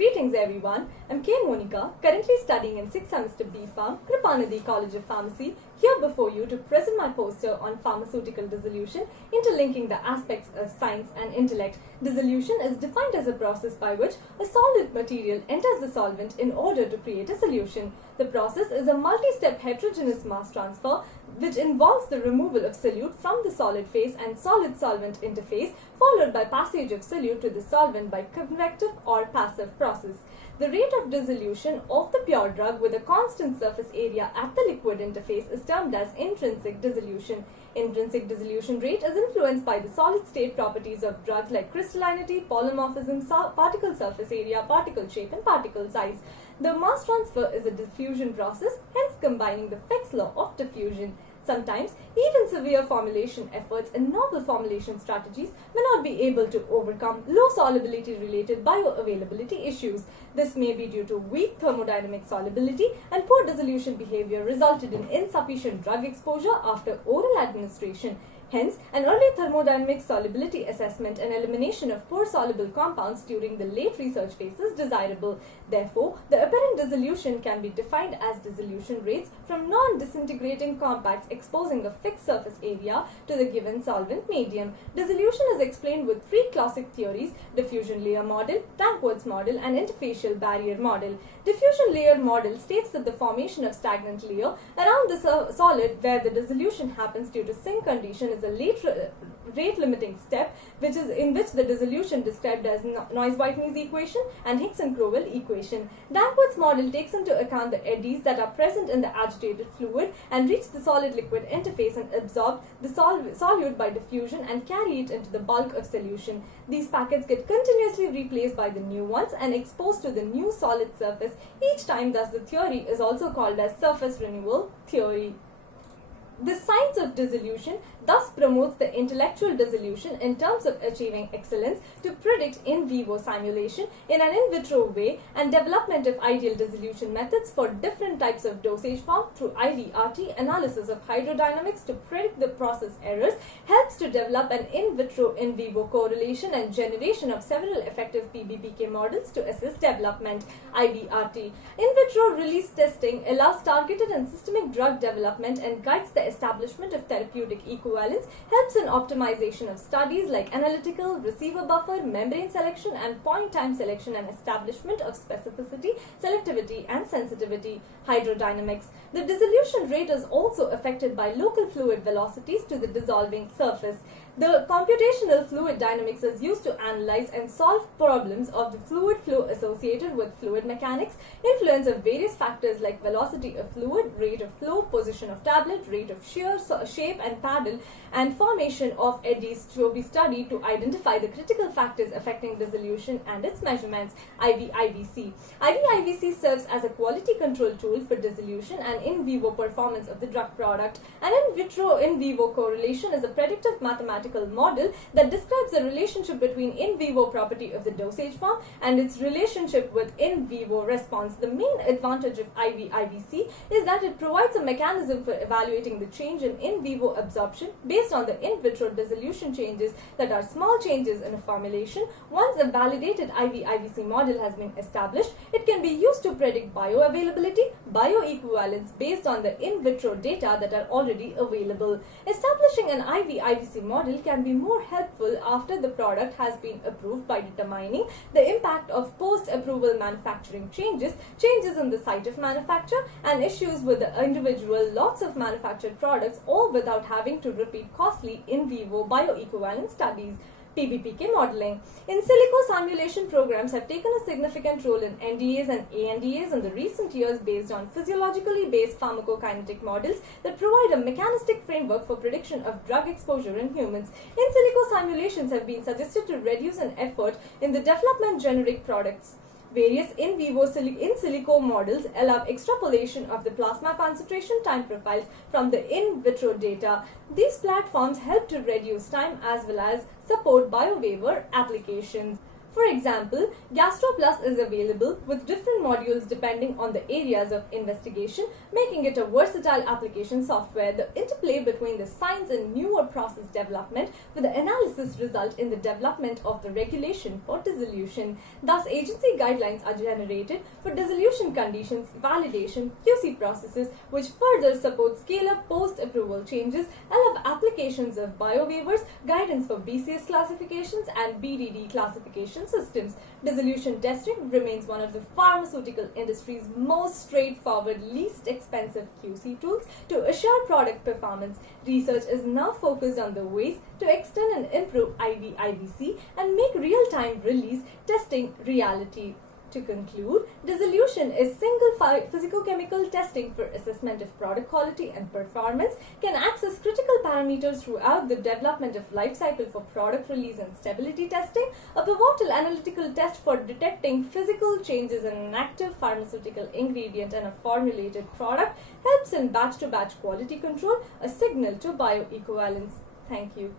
Greetings everyone, I'm K. Monica, currently studying in 6th semester B.Pharm, Kripanadi College of Pharmacy, here before you to present my poster on pharmaceutical dissolution, interlinking the aspects of science and intellect. Dissolution is defined as a process by which a solid material enters the solvent in order to create a solution. The process is a multi-step heterogeneous mass transfer which involves the removal of solute from the solid phase and solid-solvent interface, followed by passage of solute to the solvent by convective or passive process. The rate of dissolution of the pure drug with a constant surface area at the liquid interface is termed as intrinsic dissolution. Intrinsic dissolution rate is influenced by the solid state properties of drugs like crystallinity, polymorphism, particle surface area, particle shape, and particle size. The mass transfer is a diffusion process, hence combining the Fick's law of diffusion. Sometimes, even severe formulation efforts and novel formulation strategies may not be able to overcome low solubility related bioavailability issues. This may be due to weak thermodynamic solubility and poor dissolution behavior resulted in insufficient drug exposure after oral administration. Hence, an early thermodynamic solubility assessment and elimination of poor soluble compounds during the late research phase is desirable. Therefore, the apparent dissolution can be defined as dissolution rates from non-disintegrating compacts exposing a fixed surface area to the given solvent medium. Dissolution is explained with three classic theories: diffusion layer model, Dankworth's model, and interfacial barrier model. Diffusion layer model states that the formation of stagnant layer around the solid where the dissolution happens due to sink condition is a rate limiting step, which is in which the dissolution described as Noyes-Whitney's equation and Higgs-Crowell equation. Dankworth's model takes into account the eddies that are present in the agitated fluid and reach the solid-liquid interface and absorb the solute by diffusion and carry it into the bulk of solution. These packets get continuously replaced by the new ones and exposed to the new solid surface each time. Thus, the theory is also called as surface renewal theory. The science of dissolution thus promotes the intellectual dissolution in terms of achieving excellence to predict in vivo simulation in an in vitro way and development of ideal dissolution methods for different types of dosage form through IVRT analysis of hydrodynamics to predict the process errors, helps to develop an in vitro in vivo correlation and generation of several effective PBPK models to assist development. IVRT. In vitro release testing allows targeted and systemic drug development and guides the establishment of therapeutic equivalence, helps in optimization of studies like analytical, receiver buffer, membrane selection, and point time selection and establishment of specificity, selectivity, and sensitivity. Hydrodynamics. The dissolution rate is also affected by local fluid velocities to the dissolving surface. The computational fluid dynamics is used to analyze and solve problems of the fluid flow associated with fluid mechanics, influence of various factors like velocity of fluid, rate of flow, position of tablet, rate of shear, shape and paddle, and formation of eddies to be studied to identify the critical factors affecting dissolution and its measurements. IVIVC. IVIVC serves as a quality control tool for dissolution and in vivo performance of the drug product. An in vitro in vivo correlation is a predictive mathematical model that describes the relationship between in vivo property of the dosage form and its relationship with in vivo response. The main advantage of IVIVC is that it provides a mechanism for evaluating the change in vivo absorption based on the in vitro dissolution changes that are small changes in a formulation. Once a validated IVIVC model has been established, it can be used to predict bioavailability, bioequivalence based on the in vitro data that are already available. Establishing an IVIVC model can be more helpful after the product has been approved by determining the impact of post-approval manufacturing changes, changes in the site of manufacture, and issues with the individual lots of manufactured products, all without having to repeat costly in vivo bioequivalence studies. PBPK modeling. In silico simulation programs have taken a significant role in NDAs and ANDAs in the recent years based on physiologically based pharmacokinetic models that provide a mechanistic framework for prediction of drug exposure in humans. In silico simulations have been suggested to reduce an effort in the development of generic products. Various in vivo in silico models allow extrapolation of the plasma concentration time profiles from the in vitro data. These platforms help to reduce time as well as support biowaiver applications. For example, GastroPlus is available with different modules depending on the areas of investigation, making it a versatile application software. The interplay between the science and newer process development with the analysis result in the development of the regulation for dissolution. Thus, agency guidelines are generated for dissolution conditions, validation, QC processes, which further support scale-up post-approval changes, allow applications of biowaivers, guidance for BCS classifications and BDD classification systems. Dissolution testing remains one of the pharmaceutical industry's most straightforward, least expensive QC tools to assure product performance. Research is now focused on the ways to extend and improve IVIVC and make real-time release testing reality. To conclude, dissolution is single physicochemical testing for assessment of product quality and performance, can access critical parameters throughout the development of life cycle for product release and stability testing, a pivotal analytical test for detecting physical changes in an active pharmaceutical ingredient and a formulated product, helps in batch-to-batch quality control, a signal to bioequivalence. Thank you.